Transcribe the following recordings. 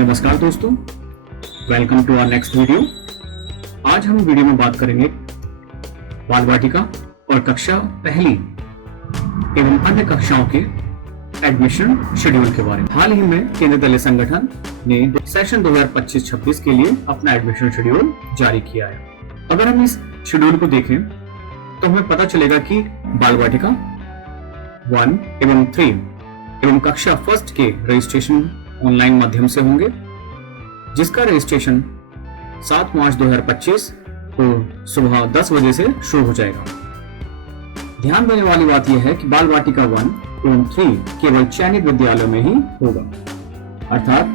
नमस्कार दोस्तों, welcome to our next video. आज हम वीडियो में बात करेंगे बाल वाटिका और कक्षा पहली एवं अन्य कक्षाओं के एडमिशन शेड्यूल के बारे में। हाल ही में केंद्रीय दलीय संगठन ने सेशन 2025-26 के लिए अपना एडमिशन शेड्यूल जारी किया है। अगर हम इस शेड्यूल को देखें तो हमें पता चलेगा कि बाल वाटिका 1 एवं 3 एवं कक्षा फर्स्ट के रजिस्ट्रेशन ऑनलाइन माध्यम से होंगे, जिसका रजिस्ट्रेशन 7 मार्च 2025 को सुबह 10 बजे से शुरू हो जाएगा। ध्यान देने वाली बात यह है कि बाल वाटिका 1 एवं 3 केवल चयनित विद्यालयों में ही होगा, अर्थात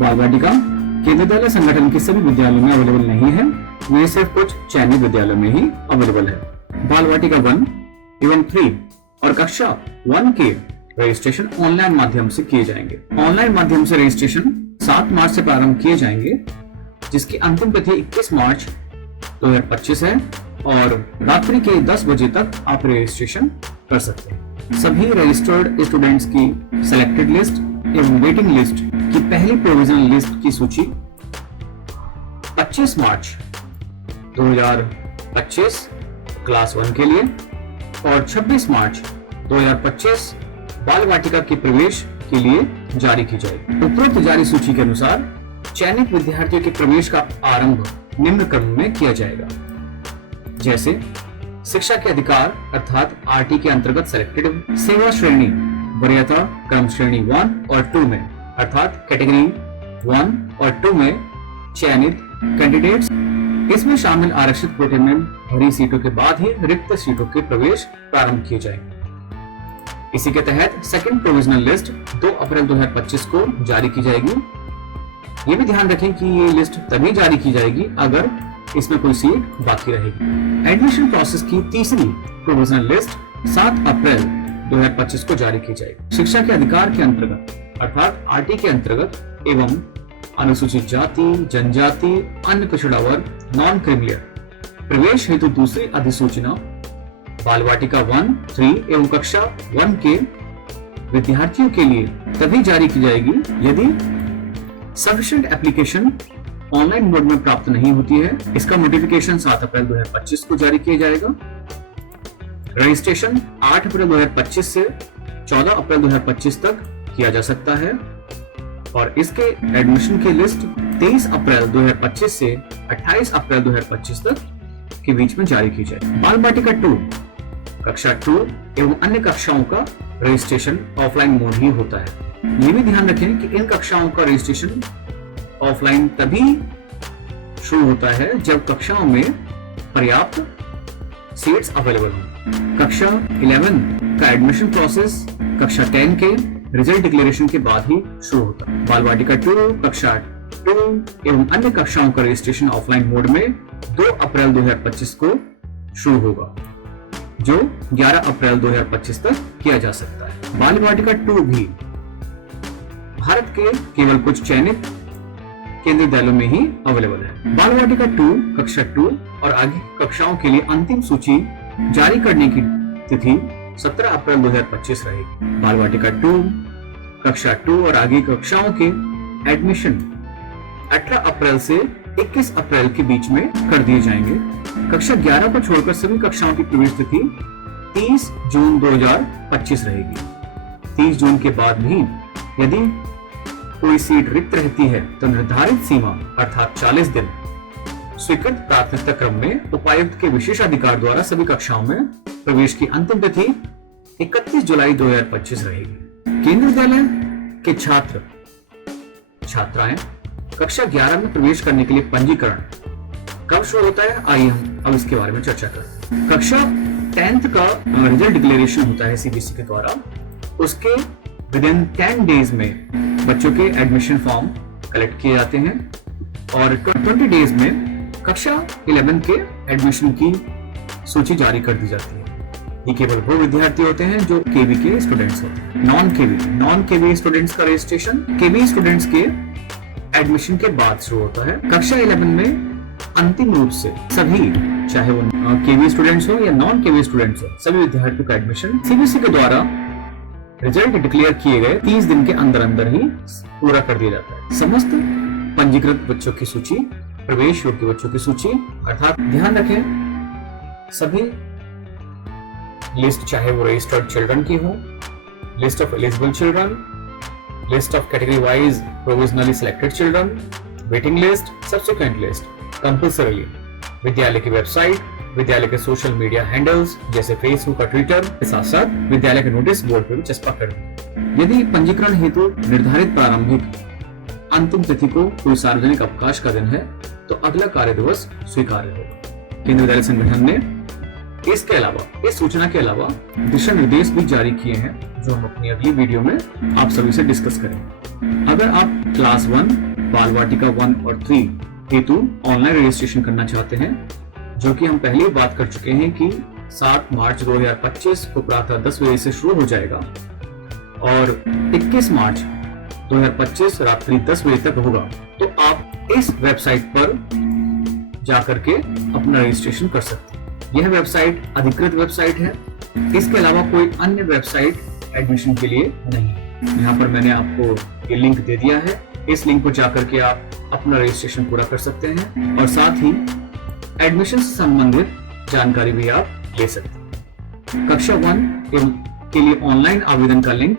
बाल वाटिका केंद्रीय दलीय संगठन के सभी विद्यालयों में अवेलेबल नहीं है, ये सिर्फ कुछ चयनित विद्यालयों में ही अवेलेबल है। बाल वाटिका 1 एवं 3 और कक्षा 1 के रजिस्ट्रेशन ऑनलाइन माध्यम से किए जाएंगे। ऑनलाइन माध्यम से रजिस्ट्रेशन 7 मार्च से प्रारंभ किए जाएंगे, जिसकी अंतिम तिथि 21 मार्च 2025 है और रात्रि के 10 बजे तक आप रजिस्ट्रेशन कर सकते हैं। सभी रजिस्टर्ड स्टूडेंट्स की सिलेक्टेड लिस्ट एवं वेटिंग लिस्ट की पहली प्रोविजनल लिस्ट की सूची 25 मार्च 2025 क्लास 1 के लिए और 26 मार्च 2025 बाल वाटिका के प्रवेश के लिए जारी की जाएगी। उपरोक्त जारी सूची के अनुसार चयनित विद्यार्थियों के प्रवेश का आरंभ निम्न क्रम में किया जाएगा, जैसे शिक्षा के अधिकार अर्थात आरटी के अंतर्गत सिलेक्टेड सेवा श्रेणी वरीयता क्रम श्रेणी 1 और 2 में अर्थात कैटेगरी 1 और 2 में चयनित कैंडिडेट्स, इसमें शामिल आरक्षित कोटे में भरी सीटों के बाद ही रिक्त सीटों के प्रवेश प्रारंभ किए जाएंगे। इसी के तहत सेकंड प्रोविजनल लिस्ट 2 अप्रैल 2025 को जारी की जाएगी। ये भी ध्यान रखें कि ये लिस्ट तभी जारी की जाएगी अगर इसमें कोई सीट बाकी रहेगी। एडमिशन प्रोसेस की तीसरी प्रोविजनल लिस्ट 7 अप्रैल 2025 को जारी की जाएगी। शिक्षा के अधिकार के अंतर्गत अर्थात आरटी के अंतर्गत एवं अनुसूचित जाति, जनजाति, अन्य पिछड़ा वर्ग, नॉन क्रीमिलियर प्रवेश हेतु दूसरी अधिसूचना बाल वाटिका 1, 3 एवं कक्षा 1 के विद्यार्थियों के लिए तभी जारी की जाएगी यदि सफिशिएंट एप्लीकेशन ऑनलाइन मोड में प्राप्त नहीं होती है। इसका नोटिफिकेशन 7 अप्रैल 2025 को जारी किया जाएगा। रजिस्ट्रेशन 8 अप्रैल 2025 से 14 अप्रैल 2025 तक किया जा सकता है और इसके एडमिशन की लिस्ट 23 अप्रैल 2025 से 28 अप्रैल 2025 तक के बीच में जारी की जाए। बाल वाटिका 2 कक्षा 2 एवं अन्य कक्षाओं का रजिस्ट्रेशन ऑफलाइन मोड ही होता है। ये भी ध्यान रखें कि इन कक्षाओं का रजिस्ट्रेशन ऑफलाइन तभी शुरू होता है जब कक्षाओं में पर्याप्त सीट्स अवेलेबल हो। कक्षा 11 का एडमिशन प्रोसेस कक्षा 10 के रिजल्ट डिक्लेरेशन के बाद ही शुरू होता है। बाल वाटिका 2 कक्षा 2 एवं अन्य कक्षाओं का रजिस्ट्रेशन ऑफलाइन मोड में 2 अप्रैल 2025 को शुरू होगा, जो 11 अप्रैल 2025 तक किया जा सकता है। बाल वाटिका 2 भी भारत के केवल कुछ चयनित केंद्रीय विद्यालयों में ही अवेलेबल है। बाल वाटिका 2 कक्षा 2 और आगे कक्षाओं के लिए अंतिम सूची जारी करने की तिथि 17 अप्रैल 2025 रहेगी। बाल वाटिका 2 कक्षा 2 और आगे कक्षाओं के एडमिशन 18 अप्रैल से 21 अप्रैल के बीच में कर दिए जाएंगे। कक्षा 11 को छोड़कर सभी कक्षाओं की प्रवेश तिथि 30 जून 2025 रहेगी। 30 जून के बाद भी यदि कोई सीट रिक्त रहती है तो निर्धारित सीमा अर्थात 40 दिन स्वीकृत प्राथमिकता क्रम में उपायुक्त के विशेषाधिकार द्वारा सभी कक्षाओं में प्रवेश की अंतिम तिथि 31 जुलाई 2025 रहेगी। केंद्रीय विद्यालय के छात्र छात्राएं कक्षा 11 में प्रवेश करने के लिए पंजीकरण कब शुरू होता है, आइए हम अब इसके बारे में चर्चा करें। कक्षा 10th का रिजल्ट डिक्लेरेशन होता है सीबीएसई के द्वारा। उसके विद इन 10 डेज में बच्चों के एडमिशन फॉर्म कलेक्ट किए जाते हैं और 20 डेज में कक्षा 11 के एडमिशन की सूची जारी कर दी जाती है। ये केवल वो विद्यार्थी होते हैं जो केवी के स्टूडेंट्स होते हैं। नॉन केवी स्टूडेंट्स का रजिस्ट्रेशन केवी स्टूडेंट्स के एडमिशन के बाद शुरू होता है। कक्षा 11 में अंतिम रूप से सभी, चाहे वो केवी स्टूडेंट्स हो या नॉन केवी स्टूडेंट्स हो, सभी विद्यार्थियों का एडमिशन सीबीएसई के द्वारा रिजल्ट डिक्लेयर किए गए 30 दिन के अंदर अंदर ही पूरा कर दिया जाता है। समस्त पंजीकृत बच्चों की सूची, प्रवेश योग्य बच्चों की सूची, अर्थात ध्यान रखें सभी लिस्ट, चाहे वो रजिस्टर्ड चिल्ड्रन की हो, list of eligible children, list of category wise provisionally selected children, waiting list, subsequent list, compulsory विद्यालय की वेबसाइट, विद्यालय के सोशल मीडिया हैंडल्स जैसे फेसबुक और ट्विटर के साथ साथ विद्यालय के नोटिस बोर्ड पर भी चस्पा करें। यदि पंजीकरण हेतु निर्धारित प्रारंभिक अंतिम तिथि को कोई सार्वजनिक अवकाश का दिन है तो अगला कार्य दिवस स्वीकार्य होगा। केंद्रीय विद्यालय संगठन ने इसके अलावा, इस सूचना के अलावा दिशा निर्देश भी जारी किए हैं जो हम अपनी अगली वीडियो में आप सभी से डिस्कस करेंगे। अगर आप क्लास 1, बाल वाटिका 1 और 3 हेतु ऑनलाइन रजिस्ट्रेशन करना चाहते हैं, जो कि हम पहले ही बात कर चुके हैं कि 7 मार्च 2025 को प्रातः 10 बजे से शुरू हो जाएगा और 21 मार्च 2025 रात्रि 10 बजे तक होगा, तो आप इस वेबसाइट पर जाकर के अपना रजिस्ट्रेशन कर सकते हैं। यह वेबसाइट अधिकृत वेबसाइट है, इसके अलावा कोई अन्य वेबसाइट एडमिशन के लिए नहीं। यहाँ पर मैंने आपको ये लिंक दे दिया है, इस लिंक पर जाकर के आप अपना रजिस्ट्रेशन पूरा कर सकते हैं और साथ ही एडमिशन से संबंधित जानकारी भी आप ले सकते हैं। कक्षा 1 के लिए ऑनलाइन आवेदन का लिंक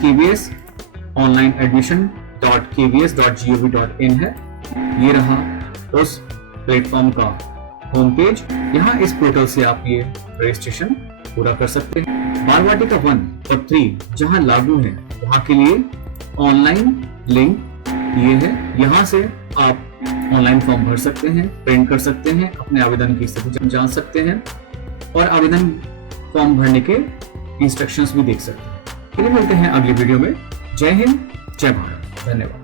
KVS onlineadmission.kvs.gov.in है। ये रहा उस प्लेटफॉर्म का होम पेज। यहाँ इस पोर्टल से आप ये रजिस्ट्रेशन पूरा कर सकते हैं। बाल वाटिका 1 और 3 जहाँ लागू है वहाँ के लिए ऑनलाइन लिंक ये है, यहाँ से आप ऑनलाइन फॉर्म भर सकते हैं, प्रिंट कर सकते हैं, अपने आवेदन की स्थिति जान सकते हैं और आवेदन फॉर्म भरने के इंस्ट्रक्शंस भी देख सकते हैं। फिर मिलते हैं अगली वीडियो में। जय हिंद, जय भारत, धन्यवाद।